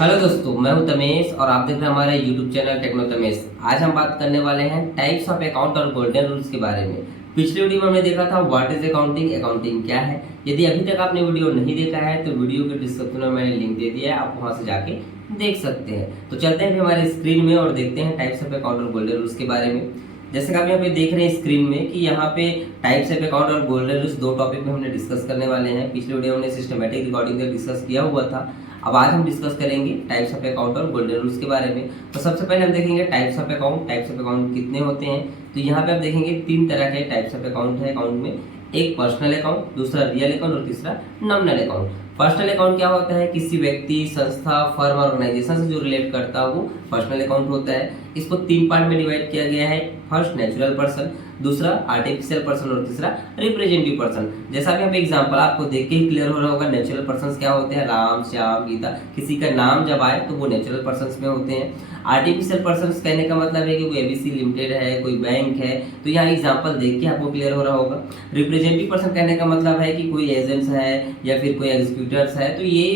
Hello दोस्तों, मैं हूं तमेश और आप देख रहे हैं हमारे यूट्यूब चैनल टेक्नो तमेश। आज हम बात करने वाले हैं टाइप्स ऑफ अकाउंट और गोल्डन रूल्स के बारे में। पिछली वीडियो में हमने देखा था व्हाट इज अकाउंटिंग, अकाउंटिंग क्या है। यदि अभी तक आपने वीडियो नहीं देखा है तो वीडियो के डिस्क्रिप्शन में मैंने लिंक दे दिया है, आप वहां से जाके देख सकते हैं। तो चलते हैं हमारे स्क्रीन में और देखते हैं टाइप्स ऑफ अकाउंट और गोल्डन रूल्स के बारे में। जैसे कि आप यहाँ पे देख रहे हैं स्क्रीन में कि यहाँ पे टाइप्स ऑफ अकाउंट और गोल्डन रूल्स दो टॉपिक में हमने डिस्कस करने वाले हैं। पिछले वीडियो में हमने सिस्टमैटिक रिकॉर्डिंग का डिस्कस किया हुआ था। अब आज हम डिस्कस करेंगे टाइप्स ऑफ अकाउंट और गोल्डन रूल्स के बारे में। तो सबसे पहले हम देखेंगे types of account. Types of account कितने होते हैं, तो यहाँ पे आप देखेंगे तीन तरह के टाइप्स ऑफ अकाउंट है अकाउंट में। एक पर्सनल अकाउंट, दूसरा रियल अकाउंट और तीसरा नॉमिनल अकाउंट। पर्सनल अकाउंट क्या होता है, किसी व्यक्ति, संस्था, फर्म, ऑर्गेनाइजेशन से जो रिलेट करता है वो पर्सनल अकाउंट होता है। इसको तीन पार्ट में डिवाइड किया गया है। फर्स्ट नेचुरल पर्सन, दूसरा आर्टिफिशियल पर्सन और तीसरा रिप्रेजेंटेटिव पर्सन। जैसा भी यहाँ पे एग्जांपल आपको देख के ही क्लियर हो रहा होगा, नेचुरल पर्सन क्या होते हैं, राम, श्याम, गीता, किसी का नाम जब आए तो वो नेचुरल पर्सन में होते हैं। आर्टिफिशियल पर्सन कहने का मतलब है कि कोई एबीसी लिमिटेड है, कोई बैंक है, तो यहाँ एग्जांपल देख के आपको क्लियर हो रहा होगा। रिप्रेजेंटेटिव पर्सन कहने का मतलब है कि कोई एजेंट्स है या फिर कोई एग्जीक्यूटिव्स है। तो ये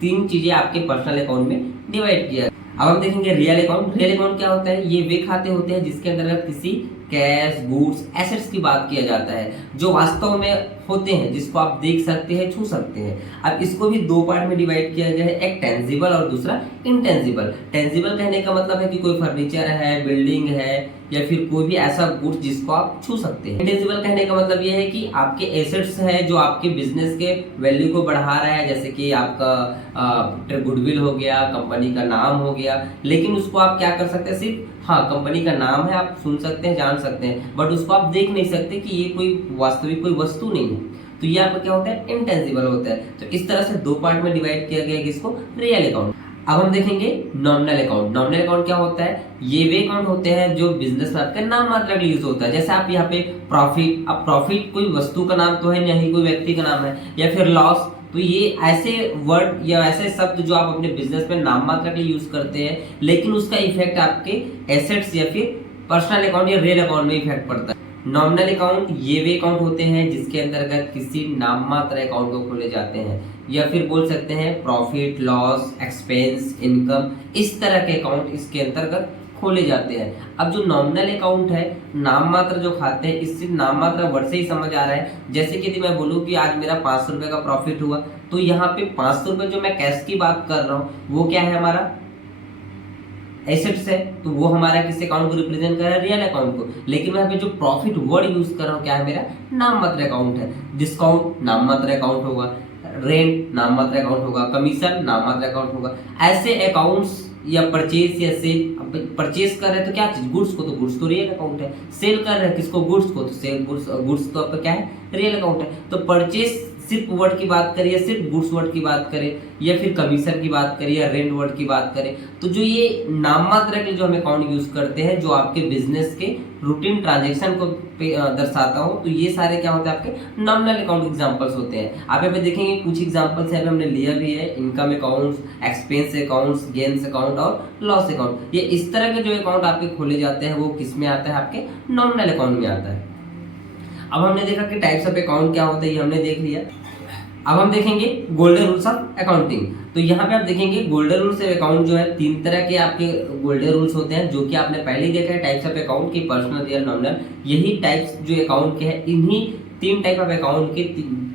तीन चीजें आपके पर्सनल अकाउंट में डिवाइड किया। अब हम देखेंगे रियल अकाउंट। रियल अकाउंट क्या होता है, ये वे खाते होते हैं जिसके अंतर्गत किसी कैश, गुड्स, एसेट्स की बात किया जाता है जो वास्तव में होते हैं, जिसको आप देख सकते हैं, छू सकते हैं। अब इसको भी दो पार्ट में डिवाइड किया गया है, एक टेंजिबल और दूसरा इंटेंजिबल। टेंजिबल कहने का मतलब है कि कोई फर्नीचर है, बिल्डिंग है या फिर कोई भी ऐसा गुड्स जिसको आप छू सकते हैं। इंटेंजिबल कहने का मतलब ये है कि आपके एसेट्स है जो आपके बिजनेस के वैल्यू को बढ़ा रहा है, जैसे कि आपका गुडविल हो गया, कंपनी का नाम हो गया। लेकिन उसको आप क्या कर सकते हैं, सिर्फ हाँ कंपनी का नाम है, आप सुन सकते हैं, जान सकते हैं, बट उसको आप देख नहीं सकते कि ये कोई वास्तविक कोई वस्तु नहीं है। तो ये आपका क्या होता है, इंटेंजिबल होता है। तो इस तरह से दो पार्ट में डिवाइड किया गया है किसको, रियल अकाउंट। अब हम देखेंगे नॉमिनल अकाउंट। नॉमिनल अकाउंट क्या होता है, ये वे अकाउंट होते हैं जो बिजनेस में आपका नाम मात्र के लिए यूज होता है। जैसे आप यहाँ पे प्रॉफिट, अब प्रॉफिट कोई वस्तु का नाम तो है नहीं, कोई व्यक्ति का नाम है। या फिर लॉस, तो ये ऐसे वर्ड या ऐसे शब्द जो आप अपने बिजनेस में नाम मात्र के लिए यूज करते हैं, लेकिन उसका इफेक्ट आपके एसेट्स या फिर पर्सनल अकाउंट या रियल अकाउंट में इफेक्ट पड़ता है। नॉमिनल अकाउंट ये वे अकाउंट होते हैं जिसके अंतर्गत किसी नाम मात्र अकाउंट को खोले जाते हैं, या फिर बोल सकते हैं प्रॉफिट, लॉस, एक्सपेंस, इनकम, इस तरह के अकाउंट इसके अंतर्गत खोले जाते हैं। अब जो नॉमिनल अकाउंट है, नाम मात्र जो खाते हैं, इससे नाम मात्र वर्ड से ही समझ आ रहा है। जैसे कि यदि मैं बोलूँ कि आज मेरा 500 रुपये का प्रॉफिट हुआ, तो यहाँ पे 500 रुपये जो मैं कैश की बात कर रहा हूँ वो क्या है, हमारा एसेट्स है। तो वो हमारा किस अकाउंट को रिप्रेजेंट कर रहा है, रियल अकाउंट को। लेकिन यहाँ पे जो प्रॉफिट वर्ड यूज कर रहा हूँ क्या है, मेरा नाम मात्र अकाउंट है। डिस्काउंट नाम मात्र अकाउंट होगा, रेंट नाम मात्र अकाउंट होगा, कमीशन नाम मात्र अकाउंट होगा। ऐसे अकाउंट्स या परचेज या सेल, परचेज कर रहे हैं तो क्या चीज, गुड्स को, तो गुड्स तो रियल अकाउंट है। सेल कर रहे हैं किसको, गुड्स को, तो सेल गुड्स तो आपका क्या है, रियल अकाउंट है। तो परचेज सिर्फ वर्ड की बात करें या सिर्फ गुड्स वर्ड की बात करें या फिर कमीशन की बात करें या रेंट वर्ड की बात करें, तो जो ये नाम मात्र के जो हम अकाउंट यूज करते हैं जो आपके बिजनेस के रूटीन ट्रांजेक्शन को दर्शाता हो, तो ये सारे क्या होते हैं, आपके नॉमिनल अकाउंट एग्जांपल्स होते हैं। आप यहाँ पे देखेंगे कुछ एग्जांपल्स यहाँ पे हमने लिया भी है, income accounts, expense accounts, gains account और लॉस अकाउंट। ये इस तरह के जो अकाउंट आपके खोले जाते हैं वो किस में आता है, आपके नॉमिनल अकाउंट में आता है। अब हमने देखा कि टाइप्स ऑफ अकाउंट क्या होता है, ये हमने देख लिया। अब हम देखेंगे गोल्डन रूल्स ऑफ अकाउंटिंग। तो यहाँ पे आप देखेंगे गोल्डन रूल्स ऑफ अकाउंट जो है, तीन तरह के आपके गोल्डन रूल्स होते हैं जो कि आपने पहले ही देखा है टाइप्स ऑफ अकाउंट की, पर्सनल, रियल, नॉमिनल। यही टाइप्स जो अकाउंट के हैं, इन्हीं तीन टाइप ऑफ अकाउंट के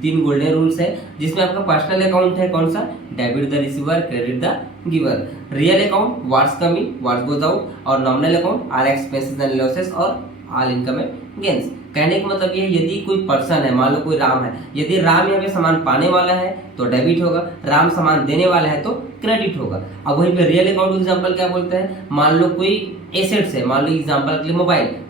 तीन गोल्डन रूल्स है। जिसमें आपका पर्सनल अकाउंट है कौन सा, debit the receiver, credit the giver. Real account what's coming, what's goes out. और nominal account all expenses and losses और ऑल इनकम एंड गेन्स। कहने का मतलब ये है, यदि कोई पर्सन है, मान लो कोई राम है, यदि राम यहाँ पे सामान पाने वाला है तो डेबिट होगा, राम सामान देने वाला है तो क्रेडिट होगा। अब वहीं पे रियल अकाउंट एग्जांपल क्या बोलते हैं, मान लो कोई एसेट्स है, मान लो एग्जांपल के लिए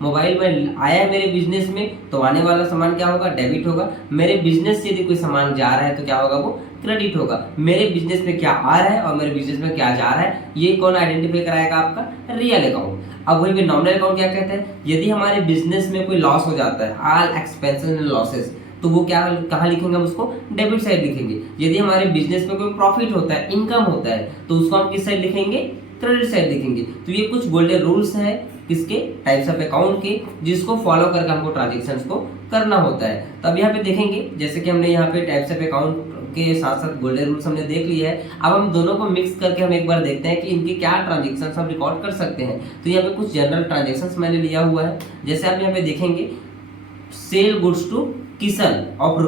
मोबाइल में आया है मेरे बिजनेस में, तो आने वाला सामान क्या होगा, डेबिट होगा। मेरे बिजनेस से यदि कोई सामान जा रहा है तो क्या होगा, वो क्रेडिट होगा। मेरे बिजनेस में क्या आ रहा है और मेरे बिजनेस में क्या जा रहा है, ये कौन आइडेंटिफाई कराएगा, आपका रियल अकाउंट। अब वही पे नॉमिनल अकाउंट क्या कहते हैं, यदि हमारे बिजनेस में कोई लॉस हो जाता है, ऑल एक्सपेंसेस एंड लॉसेस, तो वो क्या, कहाँ लिखेंगे हम उसको, डेबिट साइड लिखेंगे। यदि हमारे बिजनेस में कोई प्रॉफिट होता है, इनकम होता है, तो उसको हम किस साइड लिखेंगे, क्रेडिट साइड लिखेंगे। तो ये कुछ गोल्डन रूल्स हैं किसके, टाइप्स ऑफ अकाउंट के, जिसको फॉलो करके हमको ट्रांजेक्शंस को करना होता है। तो अब यहाँ पे देखेंगे, जैसे कि हमने यहाँ पे टाइप्स ऑफ अकाउंट के साथ साथ गोल्डन रूल्स हमने देख लिया है। अब हम दोनों को मिक्स करके हम एक बार देखते हैं कि इनके क्या ट्रांजेक्शन हम रिकॉर्ड कर सकते हैं। तो यहाँ पे कुछ जनरल ट्रांजेक्शन मैंने लिया हुआ है। जैसे आप यहाँ पे देखेंगे sell goods to Kishan of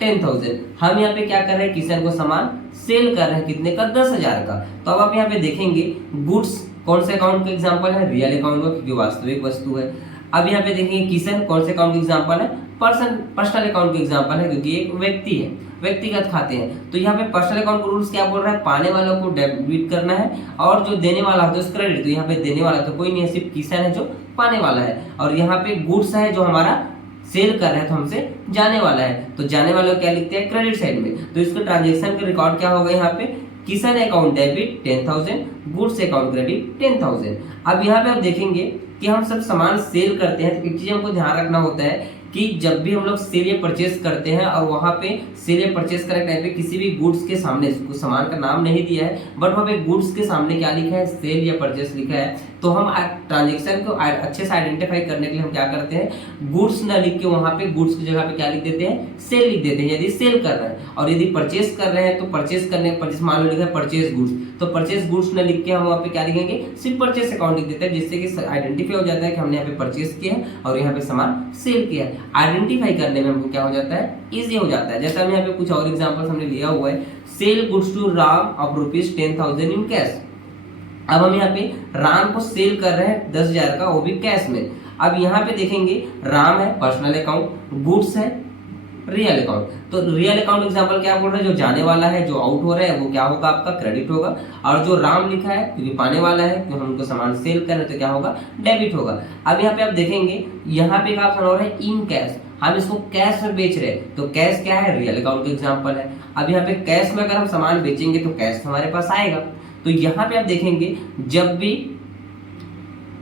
₹10,000। हम यहाँ पे क्या कर रहे हैं, किशन को सामान सेल कर रहे हैं, कितने का, 10,000 का। तो अब आप यहाँ पे देखेंगे गुड्स कौन से अकाउंट का एग्जांपल है, रियल अकाउंट का, क्योंकि वास्तविक वस्तु है। अब यहाँ पे देखेंगे किशन कौन से अकाउंट का एग्जांपल है, पर्सनल अकाउंट का एग्जांपल है, क्योंकि एक व्यक्ति है, व्यक्तिगत खाते हैं। तो यहाँ पे पर्सनल अकाउंट का रूल्स क्या बोल रहा है, पाने वालों को डेबिट करना है और जो देने वाला होता है क्रेडिट। तो यहाँ पे देने वाला तो कोई नहीं है, सिर्फ किशन है जो पाने वाला है। और यहाँ पे गुड्स है जो हमारा सेल कर रहे हैं, तो हमसे जाने वाला है, तो जाने वाला क्या लिखते हैं, क्रेडिट साइड में। तो इसके ट्रांजेक्शन का रिकॉर्ड क्या होगा, यहाँ पे Kishan account debit 10,000, goods account credit 10,000। अब यहाँ पे आप देखेंगे कि हम सब सामान सेल करते हैं, तो एक चीज हमको ध्यान रखना होता है कि जब भी हम लोग सेल या परचेस करते हैं और वहां पे सेल या परचेस करने टाइम पे किसी भी गुड्स के सामने, कुछ सामान का नाम नहीं दिया है बट वहां पे गुड्स के सामने क्या लिखा है, सेल या परचेस लिखा है, तो हम ट्रांजेक्शन को अच्छे से आइडेंटिफाई करने के लिए हम क्या करते हैं, गुड्स न लिख के वहां पे गुड्स की जगह पे क्या लिख देते हैं, सेल लिख देते हैं यदि सेल कर रहे हैं। और यदि परचेस कर रहे हैं तो परचेस करने मान लो लिखा है परचेस गुड्स, तो परचेस गुड्स न लिख के हम वहाँ पे क्या लिखेंगे, सिर्फ परचेस अकाउंट लिख देते हैं, जिससे कि आइडेंटिफाई हो जाता है कि हमने यहाँ पे परचेस किया है और यहाँ पे सामान सेल किया है। आइडेंटिफाई करने में हमको क्या हो जाता है, इजी हो जाता है। जैसे हम यहाँ पे कुछ और एग्जांपल्स हमने लिया हुआ है, sell goods to Ram of ₹10,000 in cash. अब हम यहाँ पे राम को सेल कर रहे हैं 10,000 का, वो भी कैश में। अब यहाँ पे देखेंगे राम है पर्सनल अकाउंट, गुड्स है रियल अकाउंट। तो रियल अकाउंट एग्जांपल क्या बोल रहे हैं, जो जाने वाला है, जो आउट हो रहा है, वो क्या होगा, आपका क्रेडिट होगा। और जो राम लिखा है क्योंकि पाने वाला है, तो हमको सामान सेल कर रहे हैं, तो क्या होगा, डेबिट होगा। अब यहाँ पे आप देखेंगे यहाँ पे एक ऑप्शन हो रहा है इन कैश, हम इसको कैश में बेच रहे हैं, तो कैश क्या है, रियल अकाउंट का एग्जांपल है। अब यहाँ पे कैश में अगर हम सामान बेचेंगे तो कैश हमारे पास आएगा। तो यहाँ पे आप देखेंगे जब भी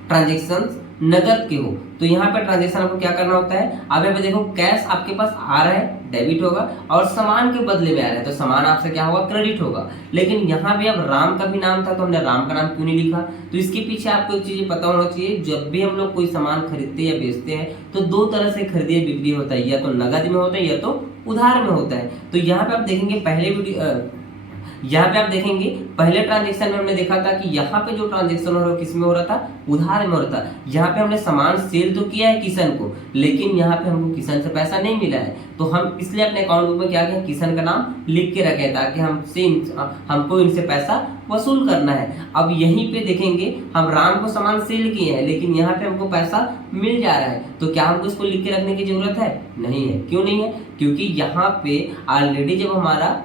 ट्रांजेक्शन नगद के हो तो यहाँ पे ट्रांजेक्शन आपको क्या करना होता है, अब यहाँ पे देखो कैश आपके पास आ रहा है, डेबिट होगा, और सामान के बदले में आ रहा है, तो सामान आपसे क्या होगा, क्रेडिट होगा। लेकिन यहाँ पे अब राम का भी नाम था, तो हमने राम का नाम क्यों नहीं लिखा, तो इसके पीछे आपको एक चीज पता होना चाहिए, जब भी हम लोग कोई सामान खरीदते या बेचते हैं तो दो तरह से खरीदी बिक्री होता है, या तो नगद में होता है या तो उधार में होता है। तो यहाँ पे आप देखेंगे यहाँ पे आप देखेंगे पहले ट्रांजेक्शन में हमने देखा था कि यहाँ पे जो ट्रांजेक्शन हो रहा है किस में हो रहा था, उधार में हो रहा था। यहाँ पे हमने सामान सेल तो किया है किशन को, लेकिन यहाँ पे हमको किशन से पैसा नहीं मिला है, तो हम इसलिए अपने अकाउंट बुक में क्या किया, किशन का नाम लिख के रखे ताकि हमको इनसे पैसा वसूल करना है। अब यहीं पे देखेंगे हम राम को सामान सेल किए हैं, लेकिन यहाँ पे हमको पैसा मिल जा रहा है, तो क्या हमको इसको लिख के रखने की जरूरत है, नहीं है। क्यों नहीं है, क्योंकि यहाँ पे ऑलरेडी जब हमारा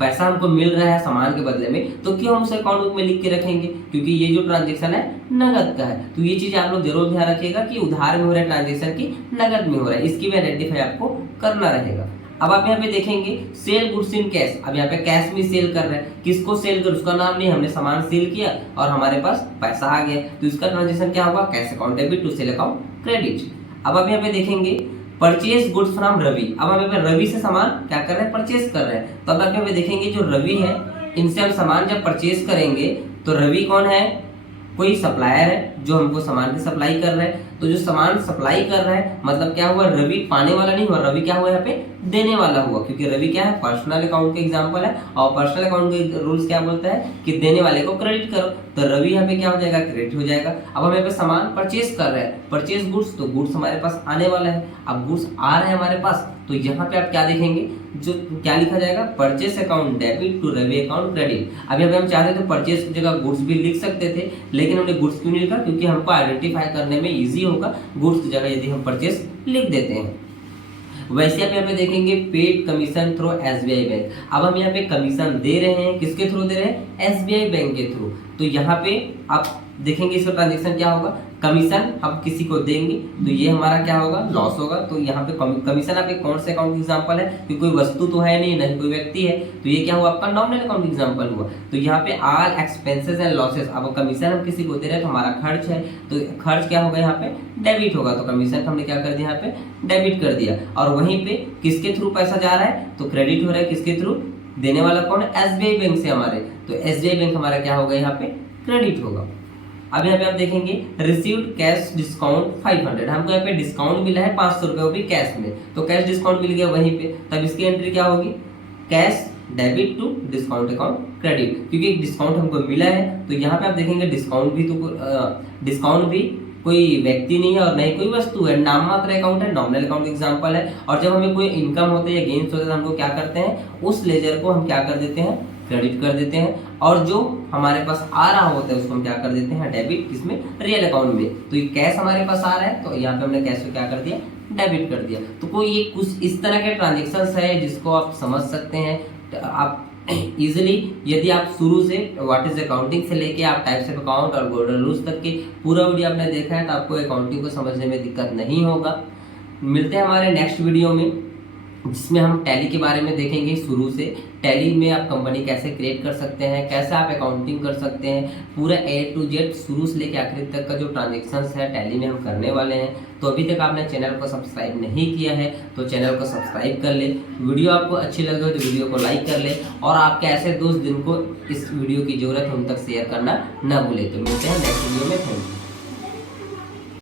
पैसा हमको मिल रहा है सामान के बदले में, तो क्यों हम उसे अकाउंट बुक में लिख के रखेंगे, क्योंकि ये जो ट्रांजेक्शन है नगद का है। तो ये चीज आप लोग जरूर ध्यान रखिएगा कि उधार में हो रहा है ट्रांजेक्शन की नगद में हो रहा है, इसकी भी आइडेंटिफाई आपको करना रहेगा। अब आप यहाँ पे देखेंगे सेल गुड्स इन कैश, अब यहाँ पे कैश में सेल कर रहे हैं, किसको सेल कर, उसका नाम नहीं, हमने सामान सेल किया और हमारे पास पैसा आ गया, तो इसका ट्रांजेक्शन क्या होगा, cash account debit to sale account credit. अब आप यहाँ पे देखेंगे परचेज गुड्स फ्रॉम रवि, अब हम यहाँ पे रवि से सामान क्या कर रहे हैं, परचेज कर रहे हैं। तो अब आप यहाँ पे देखेंगे जो रवि है, इनसे हम सामान जब परचेज करेंगे तो रवि कौन है, कोई सप्लायर है जो हमको सामान की सप्लाई कर रहा है। तो जो सामान सप्लाई कर रहा है मतलब क्या हुआ, रवि पाने वाला नहीं हुआ, रवि क्या हुआ यहाँ पे, देने वाला हुआ, क्योंकि रवि क्या है, पर्सनल अकाउंट का एग्जांपल है, और पर्सनल अकाउंट के रूल्स क्या बोलता है कि देने वाले को क्रेडिट करो, तो रवि यहाँ पे क्या हो जाएगा, क्रेडिट हो जाएगा। अब हम यहाँ पे सामान परचेज कर रहे हैं, परचेज गुड्स, तो गुड्स हमारे पास आने वाला है, अब गुड्स आ रहे हैं हमारे पास, तो यहाँ पे आप क्या देखेंगे, जो क्या लिखा जाएगा, purchase account debit to Ravi account credit. अभी हम चाहते थे परचेस की जगह गुड्स भी लिख सकते थे, लेकिन हमने गुड्स क्यों नहीं लिखा, क्योंकि हमको आइडेंटिफाई करने में इजी होगा गुड्स की जगह यदि हम परचेस लिख देते हैं। वैसे आप यहाँ पे देखेंगे paid commission through SBI bank, अब हम यहाँ पे कमीशन दे रहे हैं, किसके थ्रू दे रहे हैं, एसबीआई बैंक के थ्रू। तो यहाँ पे आप देखेंगे इसका ट्रांजेक्शन क्या होगा, कमीशन हम किसी को देंगे तो ये हमारा क्या होगा, लॉस होगा। तो यहाँ पे कमीशन आपके कौन से अकाउंट एग्जांपल है, क्योंकि कोई वस्तु तो है नहीं, नहीं कोई व्यक्ति है, तो ये क्या हुआ, आपका नॉमिनल अकाउंट एग्जांपल हुआ। तो यहाँ पे ऑल एक्सपेंसेस एंड लॉसेस, अब कमीशन हम किसी को दे रहे हैं तो हमारा खर्च है, तो खर्च क्या होगा, यहाँ पे डेबिट होगा, तो कमीशन हमने क्या कर दिया, यहाँ पे डेबिट कर दिया। और वहीं पे किसके थ्रू पैसा जा रहा है, तो क्रेडिट हो रहा है, किसके थ्रू, देने वाला कौन है, एसबीआई बैंक से हमारे, तो एसबीआई बैंक हमारा क्या होगा, यहाँ पे क्रेडिट होगा। अब यहाँ पे आप देखेंगे रिसीव्ड कैश डिस्काउंट 500, हमको यहाँ पे डिस्काउंट मिला है 500 रुपये, वो भी कैश में, तो कैश डिस्काउंट मिल गया वहीं पे, तब इसकी एंट्री क्या होगी, cash debit to discount account credit, क्योंकि एक डिस्काउंट हमको मिला है तो यहाँ पे आप देखेंगे डिस्काउंट भी कोई व्यक्ति नहीं है और नहीं कोई वस्तु है, नाम मात्र अकाउंट है, नॉमिनल अकाउंट एग्जांपल है। और जब हमें कोई इनकम होते हैं या गेन्स होते हैं तो हमको क्या करते हैं, उस लेजर को हम क्या कर देते हैं, क्रेडिट कर देते हैं, और जो हमारे पास आ रहा होता है उसको हम क्या कर देते हैं, डेबिट, किसमें, रियल अकाउंट में। तो ये कैश हमारे पास आ रहा है तो यहाँ पे हमने कैश को क्या कर दिया, डेबिट कर दिया। तो कोई ये कुछ इस तरह के ट्रांजेक्शन्स है जिसको आप समझ सकते हैं। आप इजिली, यदि आप शुरू से व्हाट इज अकाउंटिंग से लेके आप टाइप्स ऑफ अकाउंट और गोल्डन रूल्स तक के पूरा वीडियो आपने देखा है तो आपको अकाउंटिंग को समझने में दिक्कत नहीं होगा। मिलते हैं हमारे नेक्स्ट वीडियो में, जिसमें हम टैली के बारे में देखेंगे शुरू से। टैली में आप कंपनी कैसे क्रिएट कर सकते हैं, कैसे आप अकाउंटिंग कर सकते हैं, पूरा A to Z शुरू से लेकर आखिर तक का जो ट्रांजेक्शन्स है टैली में हम करने वाले हैं। तो अभी तक आपने चैनल को सब्सक्राइब नहीं किया है तो चैनल को सब्सक्राइब कर ले। वीडियो आपको अच्छी लगे हो तो वीडियो को लाइक कर ले, और आपके ऐसे दोस्त जिनको इस वीडियो की जरूरत है उन तक शेयर करना ना भूले। तो मिलते हैं नेक्स्ट वीडियो में। Thank you.